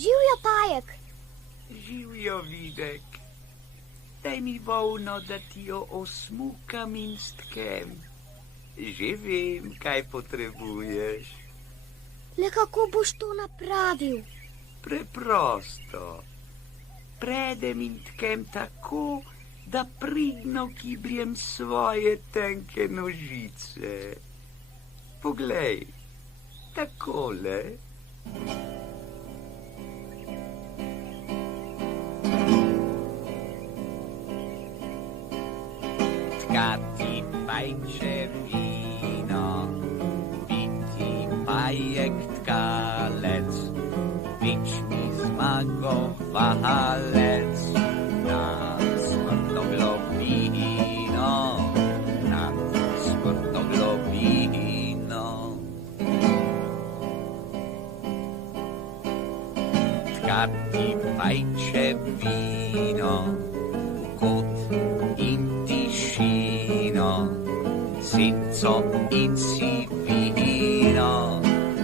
Živjo, Pajek. Živjo, Videk. Daj mi volno, da ti jo osmukam in stkem. Že vem, kaj potrebuješ. Le kako boš to napravil? Preprosto. Predem in tkem tako, da pridno kibljem svoje tenke nožice. Poglej, takole. Tkati pajčevino, biti Pajek tkalec, večni zmagovalec. Na smrtno globino. Tkati pajčevino, kot in tišino, senco in sivino.